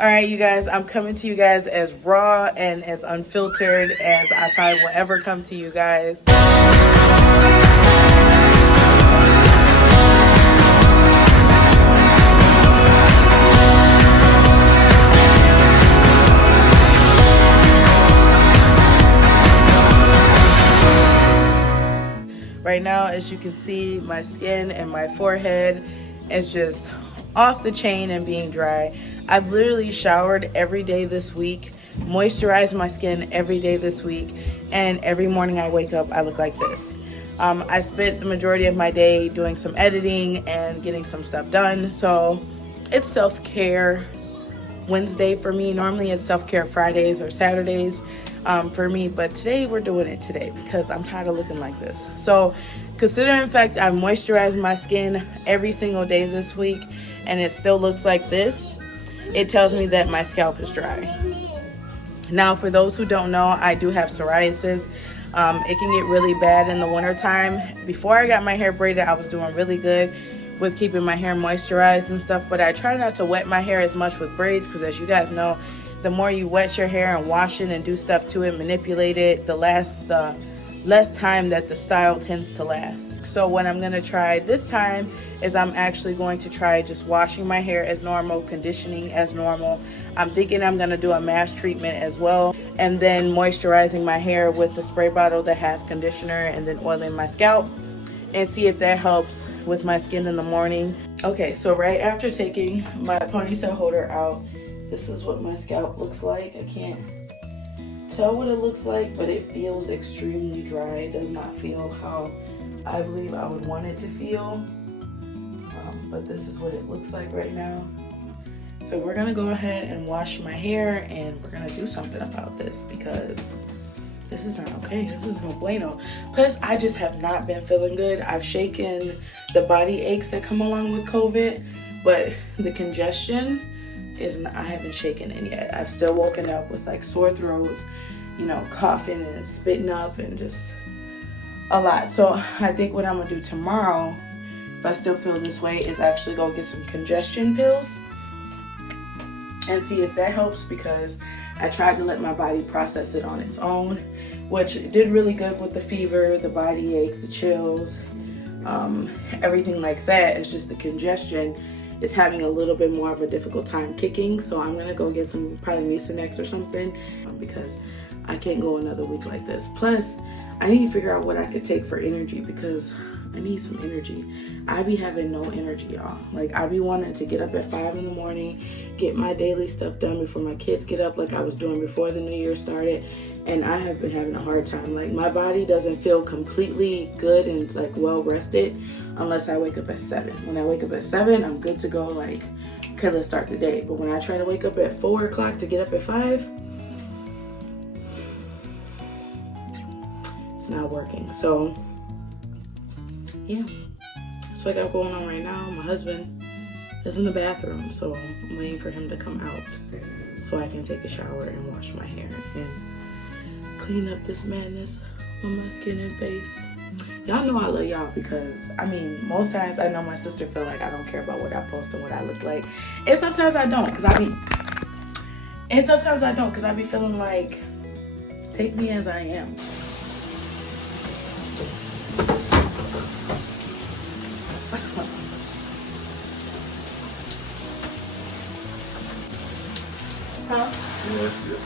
All right, you guys, I'm coming to you guys as raw and as unfiltered as I probably will ever come to you guys. Right now, as you can see, my skin and my forehead is just off the chain and being dry. I've literally showered every day this week, moisturized my skin every day this week, and every morning I wake up, I look like this. I spent the majority of my day doing some editing and getting some stuff done, so it's self-care Wednesday for me. Normally it's self-care Fridays or Saturdays for me, but today we're doing it today because I'm tired of looking like this. So considering the fact I've moisturized my skin every single day this week and it still looks like this, it tells me that my scalp is dry. Now, for those who don't know, I do have psoriasis. It can get really bad in the wintertime. Before I got my hair braided, I was doing really good with keeping my hair moisturized and stuff, but I try not to wet my hair as much with braids because, as you guys know, the more you wet your hair and wash it and do stuff to it, manipulate it, the less time that the style tends to last. So what I'm going to try this time is I'm actually going to try just washing my hair as normal, conditioning as normal. I'm thinking I'm going to do a mask treatment as well, and then moisturizing my hair with the spray bottle that has conditioner, and then oiling my scalp and see if that helps with my skin in the morning. Okay, so right after taking my ponytail holder out, this is what my scalp looks like. I can't tell what it looks like, but it feels extremely dry. It does not feel how I believe I would want it to feel, but this is what it looks like right now. So we're gonna go ahead and wash my hair, and we're gonna do something about this because this is not okay. This is no bueno. Plus, I just have not been feeling good. I've shaken the body aches that come along with COVID, but the congestion I haven't shaken it yet. I've still woken up with like sore throats, you know, coughing and spitting up and just a lot. So I think what I'm gonna do tomorrow, if I still feel this way, is actually go get some congestion pills and see if that helps, because I tried to let my body process it on its own, which did really good with the fever, the body aches, the chills, everything like that. It's just the congestion is having a little bit more of a difficult time kicking. So I'm gonna go get some probably Mucinex or something because I can't go another week like this. Plus, I need to figure out what I could take for energy because I need some energy. I be having no energy, y'all. Like, I be wanting to get up at 5 in the morning, get my daily stuff done before my kids get up, like I was doing before the new year started. And I have been having a hard time. Like, my body doesn't feel completely good and like well rested unless I wake up at 7. When I wake up at 7, I'm good to go. Like, okay, let's start the day. But when I try to wake up at 4 o'clock to get up at 5, it's not working. So yeah, that's what I got going on right now. My husband is in the bathroom, so I'm waiting for him to come out so I can take a shower and wash my hair and clean up this madness on my skin and face. Y'all know I love y'all because, I mean, most times I know my sister feel like I don't care about what I post and what I look like. And sometimes I don't, because I be feeling like, take me as I am. Huh? Yeah, that's good.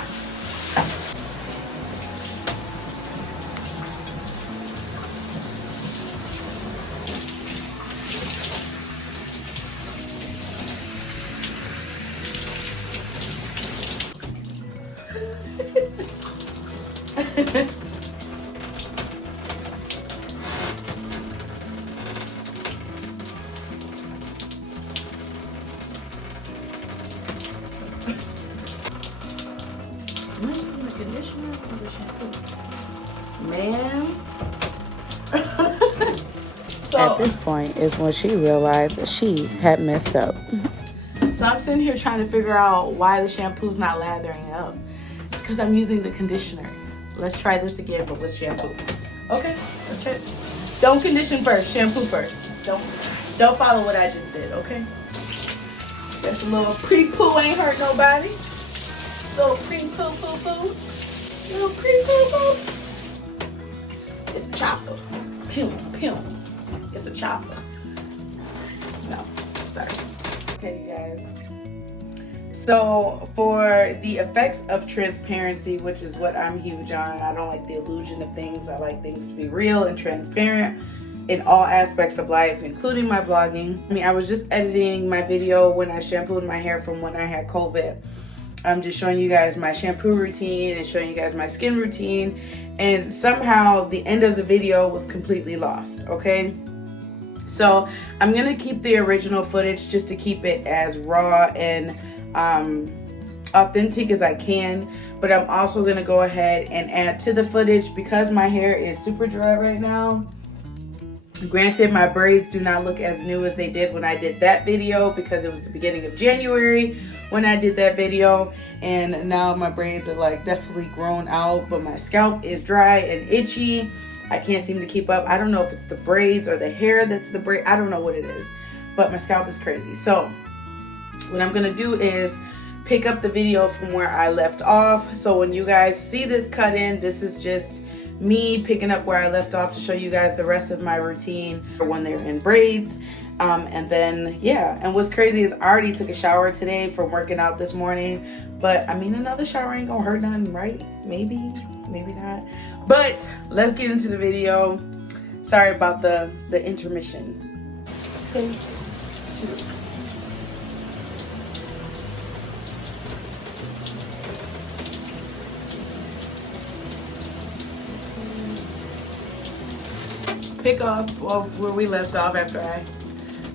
Man. So, at this point is when she realized that she had messed up. So I'm sitting here trying to figure out why the shampoo's not lathering up. It's because I'm using the conditioner. Let's try this again, but with shampoo. Okay, let's try it. Don't condition first, shampoo first. Don't follow what I just did, okay? That's a little pre-poo, ain't hurt nobody. Little pre-poo-poo-poo. Little pre-poo-poo. It's a chopper. Pew, pew. It's a chopper. No, sorry. Okay, you guys. So for the effects of transparency, which is what I'm huge on, I don't like the illusion of things. I like things to be real and transparent in all aspects of life, including my vlogging. I mean, I was just editing my video when I shampooed my hair from when I had COVID. I'm just showing you guys my shampoo routine and showing you guys my skin routine. And somehow the end of the video was completely lost, okay? So I'm gonna keep the original footage just to keep it as raw and authentic as I can. But I'm also gonna go ahead and add to the footage because my hair is super dry right now. Granted, my braids do not look as new as they did when I did that video because it was the beginning of January when I did that video, and now my braids are like definitely grown out, but my scalp is dry and itchy. I can't seem to keep up. I don't know if it's the braids or the hair that's the braid. I don't know what it is, but my scalp is crazy. So what I'm gonna do is pick up the video from where I left off. So when you guys see this cut in, this is just me picking up where I left off to show you guys the rest of my routine when they're in braids. And then, yeah, and what's crazy is I already took a shower today from working out this morning, but I mean, another shower ain't gonna hurt nothing, right? Maybe not. But let's get into the video. Sorry about the intermission. Pick up where we left off after I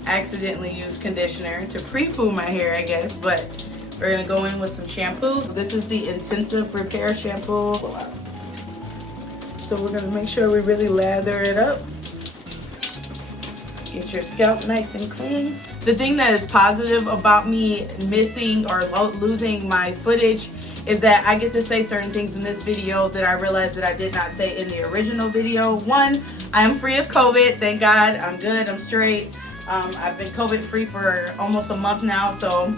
accidentally used conditioner to pre-poo my hair, I guess, but we're gonna go in with some shampoo. This is the Intensive Repair Shampoo. So we're gonna make sure we really lather it up. Get your scalp nice and clean. The thing that is positive about me missing or losing my footage is that I get to say certain things in this video that I realized that I did not say in the original video. One, I am free of COVID, thank God. I'm good, I'm straight. I've been COVID free for almost a month now, so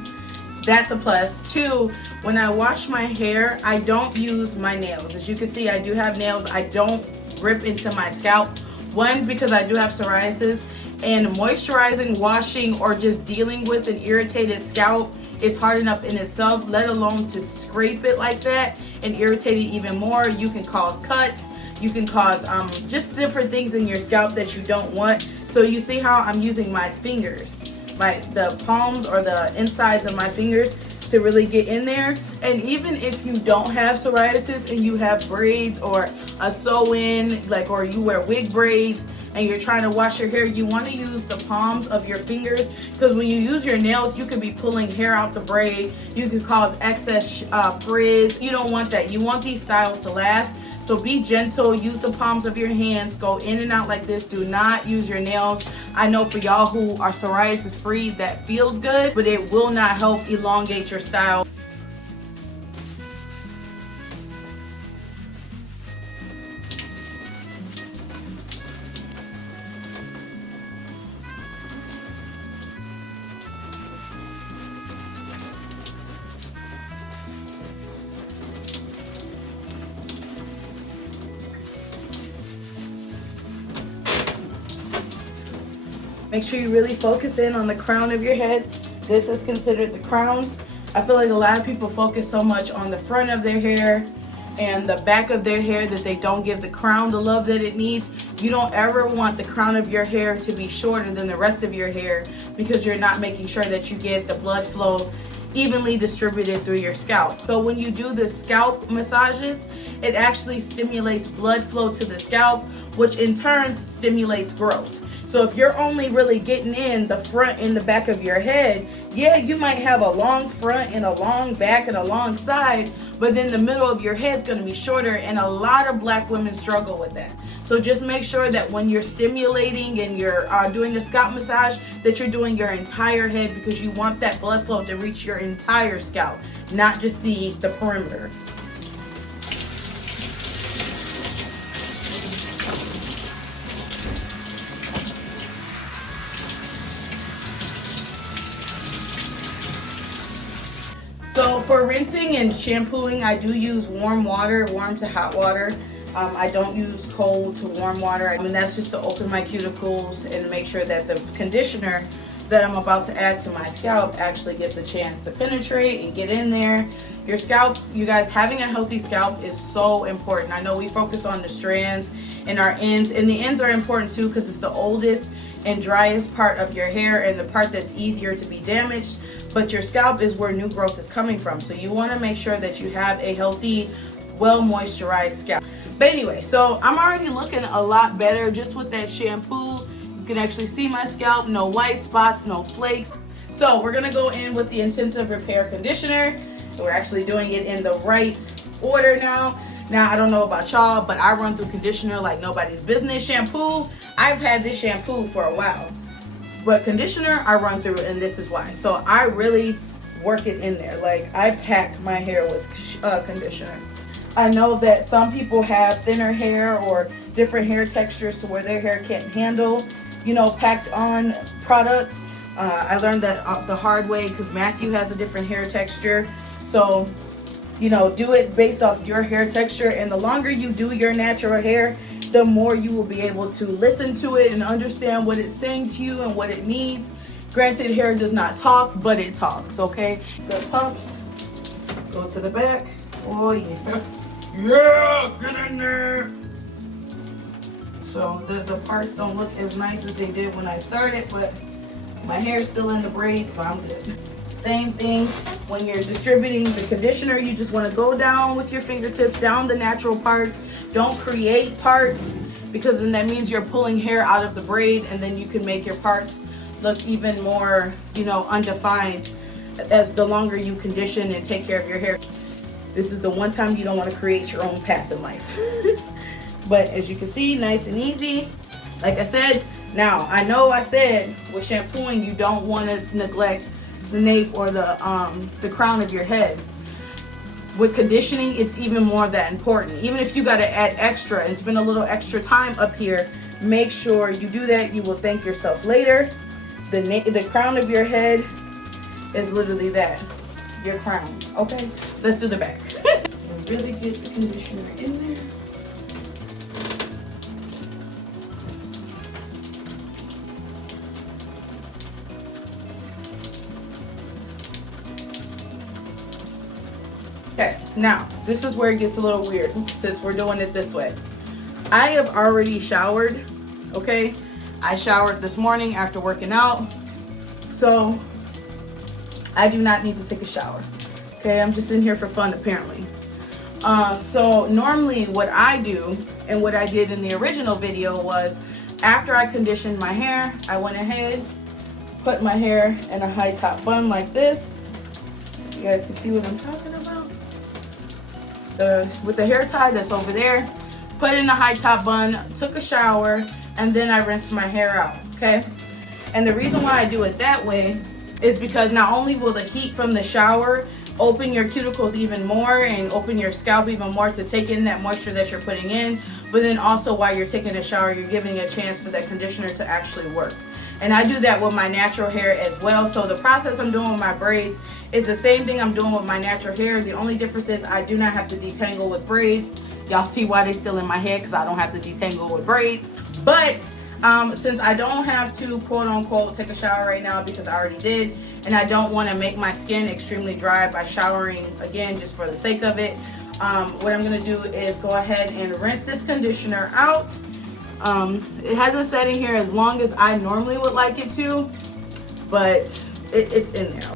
that's a plus. Two, when I wash my hair, I don't use my nails. As you can see, I do have nails. I don't rip into my scalp. One, because I do have psoriasis, and moisturizing, washing, or just dealing with an irritated scalp is hard enough in itself, let alone to scrape it like that and irritate it even more. You can cause cuts, you can cause just different things in your scalp that you don't want. So you see how I'm using my fingers, the palms or the insides of my fingers to really get in there. And even if you don't have psoriasis and you have braids or a sew-in, or you wear wig braids, and you're trying to wash your hair, you want to use the palms of your fingers, because when you use your nails, you could be pulling hair out the braid. You can cause excess frizz. You don't want that. You want these styles to last. So be gentle, use the palms of your hands, go in and out like this. Do not use your nails. I know for y'all who are psoriasis free, that feels good, but it will not help elongate your style. Make sure you really focus in on the crown of your head. This is considered the crown. I feel like a lot of people focus so much on the front of their hair and the back of their hair that they don't give the crown the love that it needs. You don't ever want the crown of your hair to be shorter than the rest of your hair, because you're not making sure that you get the blood flow evenly distributed through your scalp. So when you do the scalp massages, it actually stimulates blood flow to the scalp, which in turn stimulates growth. So if you're only really getting in the front and the back of your head, yeah, you might have a long front and a long back and a long side, but then the middle of your head's gonna be shorter, and a lot of black women struggle with that. So just make sure that when you're stimulating and you're doing a scalp massage, that you're doing your entire head, because you want that blood flow to reach your entire scalp, not just the perimeter. So for rinsing and shampooing, I do use warm water, warm to hot water. I don't use cold to warm water. I mean, that's just to open my cuticles and make sure that the conditioner that I'm about to add to my scalp actually gets a chance to penetrate and get in there. Your scalp, you guys, having a healthy scalp is so important. I know we focus on the strands and our ends, and the ends are important too because it's the oldest and driest part of your hair and the part that's easier to be damaged. But your scalp is where new growth is coming from. So you want to make sure that you have a healthy, well moisturized scalp. But anyway, so I'm already looking a lot better just with that shampoo. You can actually see my scalp, no white spots, no flakes. So we're gonna go in with the Intensive Repair Conditioner. We're actually doing it in the right order now. Now, I don't know about y'all, but I run through conditioner like nobody's business. Shampoo, I've had this shampoo for a while. But conditioner, I run through, and this is why. So I really work it in there. Like, I pack my hair with conditioner. I know that some people have thinner hair or different hair textures to where their hair can't handle, you know, packed on product. I learned that the hard way because Matthew has a different hair texture. So, you know, do it based off your hair texture. And the longer you do your natural hair, the more you will be able to listen to it and understand what it's saying to you and what it needs. Granted, hair does not talk, but it talks, okay? The pumps, go to the back. Oh, yeah. Yeah, get in there. So the parts don't look as nice as they did when I started, but my hair's still in the braids, so I'm good. Same thing when you're distributing the conditioner, you just want to go down with your fingertips, down the natural parts. Don't create parts because then that means you're pulling hair out of the braid, and then you can make your parts look even more, you know, undefined as the longer you condition and take care of your hair. This is the one time you don't want to create your own path in life. But as you can see, nice and easy. Like I said, now I know I said with shampooing you don't want to neglect the nape or the crown of your head. With conditioning, it's even more that important. Even if you got to add extra and spend a little extra time up here, make sure you do that. You will thank yourself later. The crown of your head is literally that, your crown. Okay, let's do the back. Really get the conditioner in there. Okay, now this is where it gets a little weird since we're doing it this way. I have already showered, okay? I showered this morning after working out, so I do not need to take a shower. Okay, I'm just in here for fun apparently. So normally what I do and what I did in the original video was after I conditioned my hair, I went ahead, put my hair in a high top bun like this. So you guys can see what I'm talking about. With the hair tie that's over there, put it in a high top bun, took a shower, and then I rinsed my hair out, okay? And the reason why I do it that way is because not only will the heat from the shower open your cuticles even more and open your scalp even more to take in that moisture that you're putting in, but then also while you're taking a shower, you're giving a chance for that conditioner to actually work. And I do that with my natural hair as well. So the process I'm doing with my braids is the same thing I'm doing with my natural hair. The only difference is I do not have to detangle with braids. Y'all see why they still in my head, because I don't have to detangle with braids. But since I don't have to quote unquote take a shower right now because I already did, and I don't want to make my skin extremely dry by showering again just for the sake of it, what I'm going to do is go ahead and rinse this conditioner out. It hasn't sat in here as long as I normally would like it to, but it's in there.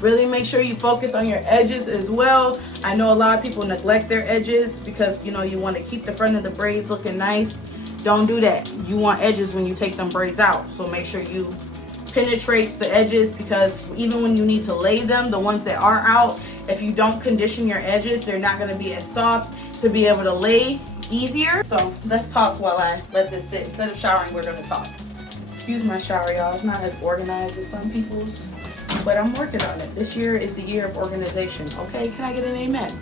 Really make sure you focus on your edges as well. I know a lot of people neglect their edges because, you know, you want to keep the front of the braids looking nice. Don't do that. You want edges when you take them braids out. So make sure you penetrate the edges, because even when you need to lay them, the ones that are out, if you don't condition your edges, they're not going to be as soft to be able to lay easier. So let's talk while I let this sit. Instead of showering, we're going to talk. Excuse my shower, y'all. It's not as organized as some people's, but I'm working on it. This year is the year of organization. Okay, can I get an amen?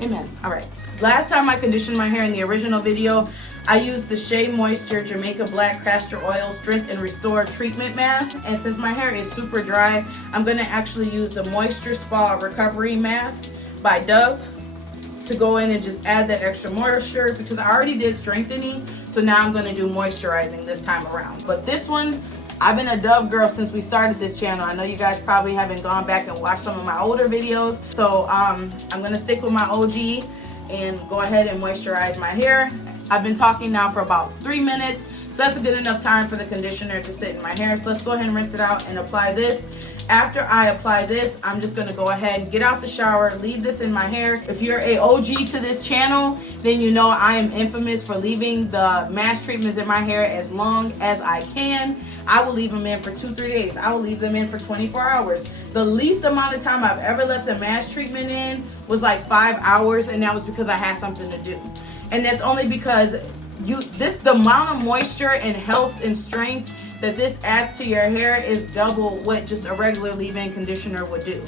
Amen. All right. Last time I conditioned my hair in the original video, I use the Shea Moisture Jamaica Black Castor Oil Strength and Restore Treatment Mask. And since my hair is super dry, I'm gonna actually use the Moisture Spa Recovery Mask by Dove to go in and just add that extra moisture, because I already did strengthening. So now I'm gonna do moisturizing this time around. But this one, I've been a Dove girl since we started this channel. I know you guys probably haven't gone back and watched some of my older videos. So I'm gonna stick with my OG and go ahead and moisturize my hair. I've been talking now for about 3 minutes. So that's a good enough time for the conditioner to sit in my hair. So let's go ahead and rinse it out and apply this. After I apply this, I'm just gonna go ahead, get out the shower, leave this in my hair. If you're a OG to this channel, then you know I am infamous for leaving the mask treatments in my hair as long as I can. I will leave them in for 2-3 days. I will leave them in for 24 hours. The least amount of time I've ever left a mask treatment in was like 5 hours, and that was because I had something to do. And that's only because the amount of moisture and health and strength that this adds to your hair is double what just a regular leave-in conditioner would do.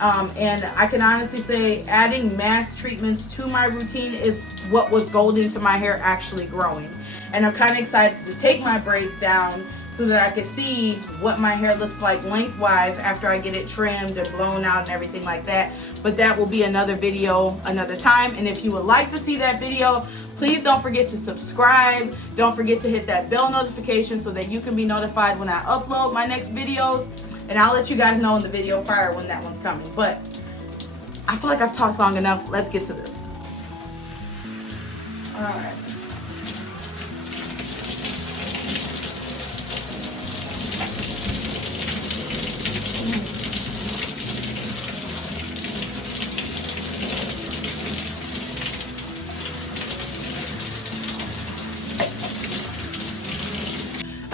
And I can honestly say adding mask treatments to my routine is what was golden to my hair actually growing. And I'm kind of excited to take my braids down so that I can see what my hair looks like lengthwise after I get it trimmed and blown out and everything like that. But that will be another video another time. And if you would like to see that video, please don't forget to subscribe. Don't forget to hit that bell notification so that you can be notified when I upload my next videos. And I'll let you guys know in the video prior when that one's coming. But I feel like I've talked long enough. Let's get to this. All right.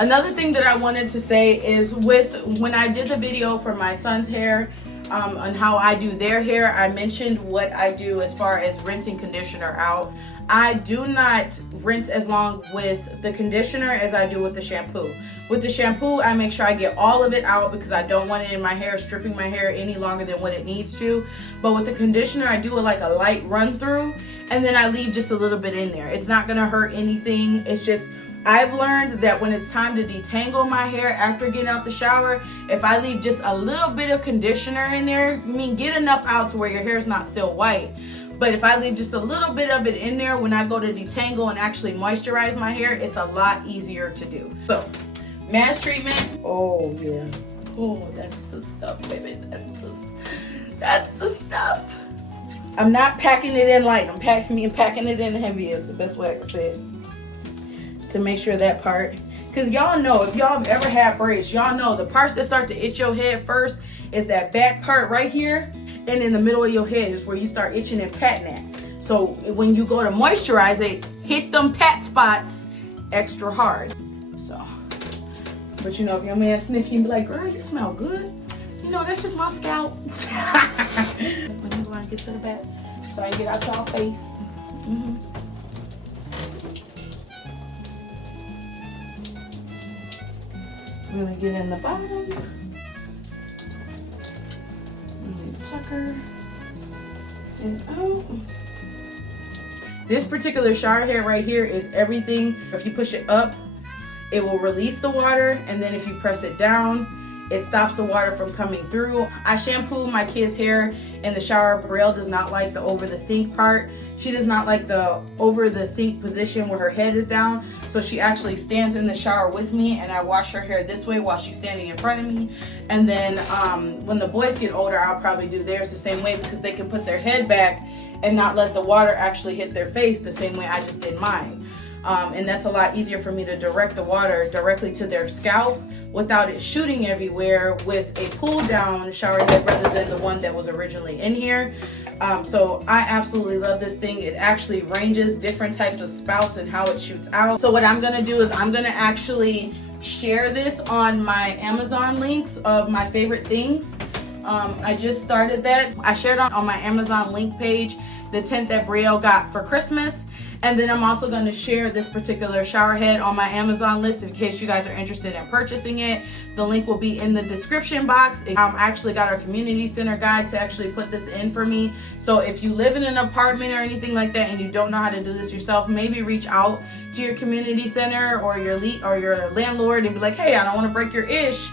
Another thing that I wanted to say is when I did the video for my son's hair on how I do their hair, I mentioned what I do as far as rinsing conditioner out. I do not rinse as long with the conditioner as I do with the shampoo. With the shampoo, I make sure I get all of it out because I don't want it in my hair, stripping my hair any longer than what it needs to. But with the conditioner, I do like a light run through, and then I leave just a little bit in there. It's not gonna hurt anything. It's just, I've learned that when it's time to detangle my hair after getting out the shower, if I leave just a little bit of conditioner in there, get enough out to where your hair is not still white. But if I leave just a little bit of it in there, when I go to detangle and actually moisturize my hair, it's a lot easier to do. So, mask treatment. Oh yeah. Oh, that's the stuff, baby. That's the stuff. I'm not packing it in light. I'm packing it in heavy is the best way I can say it. To make sure that part, because y'all know, if y'all have ever had braids, y'all know the parts that start to itch your head first is that back part right here, and in the middle of your head is where you start itching and patting at. So when you go to moisturize it, hit them pat spots extra hard. So, but you know, if your man sniffs you and be like, girl, you smell good. You know, that's just my scalp. Let me go and get to the back so I can get out y'all face. We're gonna get in the bottom. Tuck her and out. This particular shower head right here is everything. If you push it up, it will release the water, and then if you press it down, it stops the water from coming through. I shampoo my kids' hair in the shower. Braille does not like the over the sink part. She does not like the over the sink position where her head is down. So she actually stands in the shower with me, and I wash her hair this way while she's standing in front of me. And then when the boys get older, I'll probably do theirs the same way, because they can put their head back and not let the water actually hit their face the same way I just did mine. And that's a lot easier for me to direct the water directly to their scalp without it shooting everywhere with a pull down shower head rather than the one that was originally in here. So I absolutely love this thing. It actually ranges different types of spouts and how it shoots out. So what I'm gonna do is I'm gonna actually share this on my Amazon links of my favorite things. I just started that. I shared on my Amazon link page the tent that Brielle got for Christmas. And then I'm also going to share this particular shower head on my Amazon list in case you guys are interested in purchasing it. The link will be in the description box. I actually got our community center guy to actually put this in for me. So if you live in an apartment or anything like that and you don't know how to do this yourself, maybe reach out to your community center or your landlord and be like, hey, I don't want to break your ish.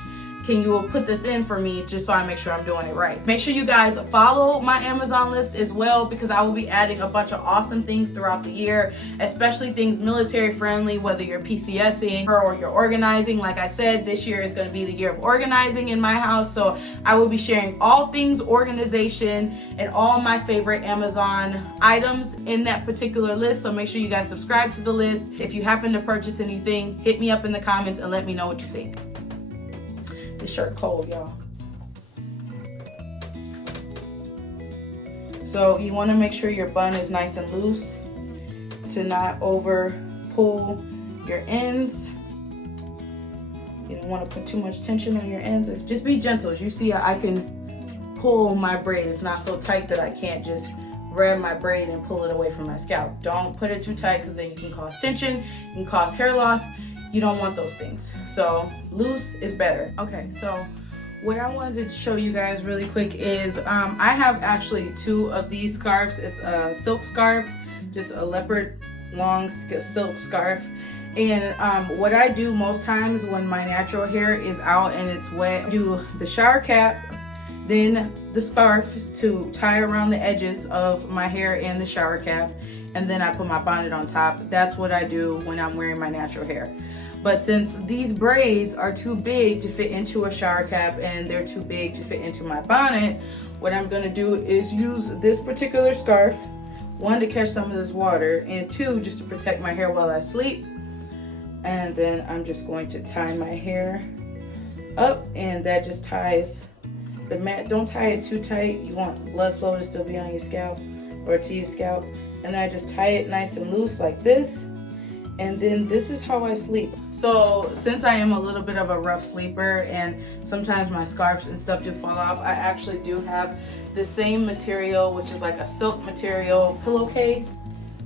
Can you put this in for me just so I make sure I'm doing it right? Make sure you guys follow my Amazon list as well, because I will be adding a bunch of awesome things throughout the year, especially things military friendly, whether you're PCSing or you're organizing. Like I said, this year is going to be the year of organizing in my house. So I will be sharing all things organization and all my favorite Amazon items in that particular list. So make sure you guys subscribe to the list. If you happen to purchase anything, hit me up in the comments and let me know what you think. This shirt cold, y'all. So you want to make sure your bun is nice and loose to not over pull your ends. You don't want to put too much tension on your ends. Just be gentle. As you see, I can pull my braid. It's not so tight that I can't just grab my braid and pull it away from my scalp. Don't put it too tight, because then you can cause tension, you can cause hair loss. You don't want those things. So loose is better. Okay, so what I wanted to show you guys really quick is I have actually 2 of these scarves. It's a silk scarf, just a leopard long silk scarf. And what I do most times when my natural hair is out and it's wet, I do the shower cap, then the scarf to tie around the edges of my hair and the shower cap, and then I put my bonnet on top. That's what I do when I'm wearing my natural hair. But since these braids are too big to fit into a shower cap and they're too big to fit into my bonnet, what I'm gonna do is use this particular scarf, 1, to catch some of this water, and 2, just to protect my hair while I sleep. And then I'm just going to tie my hair up, and that just ties the mat. Don't tie it too tight. You want blood flow to still be on your scalp or to your scalp. And then I just tie it nice and loose like this. And then this is how I sleep. So since I am a little bit of a rough sleeper and sometimes my scarves and stuff do fall off, I actually do have the same material, which is like a silk material pillowcase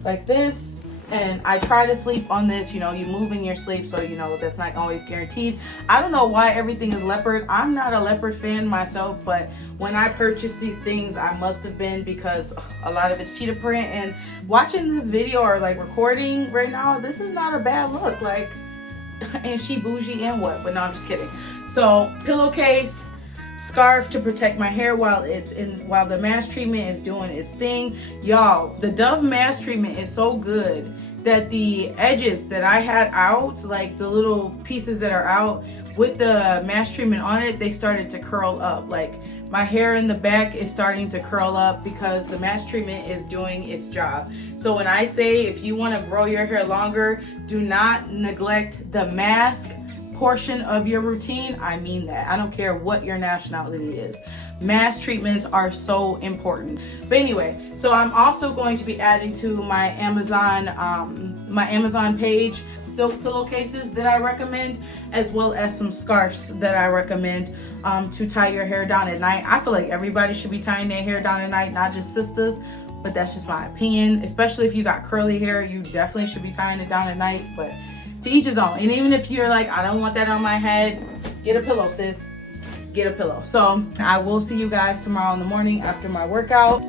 like this. And I try to sleep on this. You know, you move in your sleep, so you know that's not always guaranteed. I don't know why everything is leopard. I'm not a leopard fan myself, but when I purchased these things, I must have been, because a lot of it's cheetah print. And watching this video or like recording right now, this is not a bad look. Like, and she bougie and what? But no, I'm just kidding. So pillowcase, scarf to protect my hair while the mask treatment is doing its thing. Y'all, the Dove mask treatment is so good that the edges that I had out, like the little pieces that are out with the mask treatment on it, they started to curl up. Like my hair in the back is starting to curl up because the mask treatment is doing its job. So when I say if you want to grow your hair longer, do not neglect the mask portion of your routine. I mean that. I don't care what your nationality is. Mask treatments are so important. But anyway, so I'm also going to be adding to my Amazon page silk pillowcases that I recommend, as well as some scarves that I recommend to tie your hair down at night. I feel like everybody should be tying their hair down at night, not just sisters, but that's just my opinion. Especially if you got curly hair, you definitely should be tying it down at night, but to each his own. And even if you're like, I don't want that on my head, get a pillow, sis. Get a pillow. So I will see you guys tomorrow in the morning after my workout.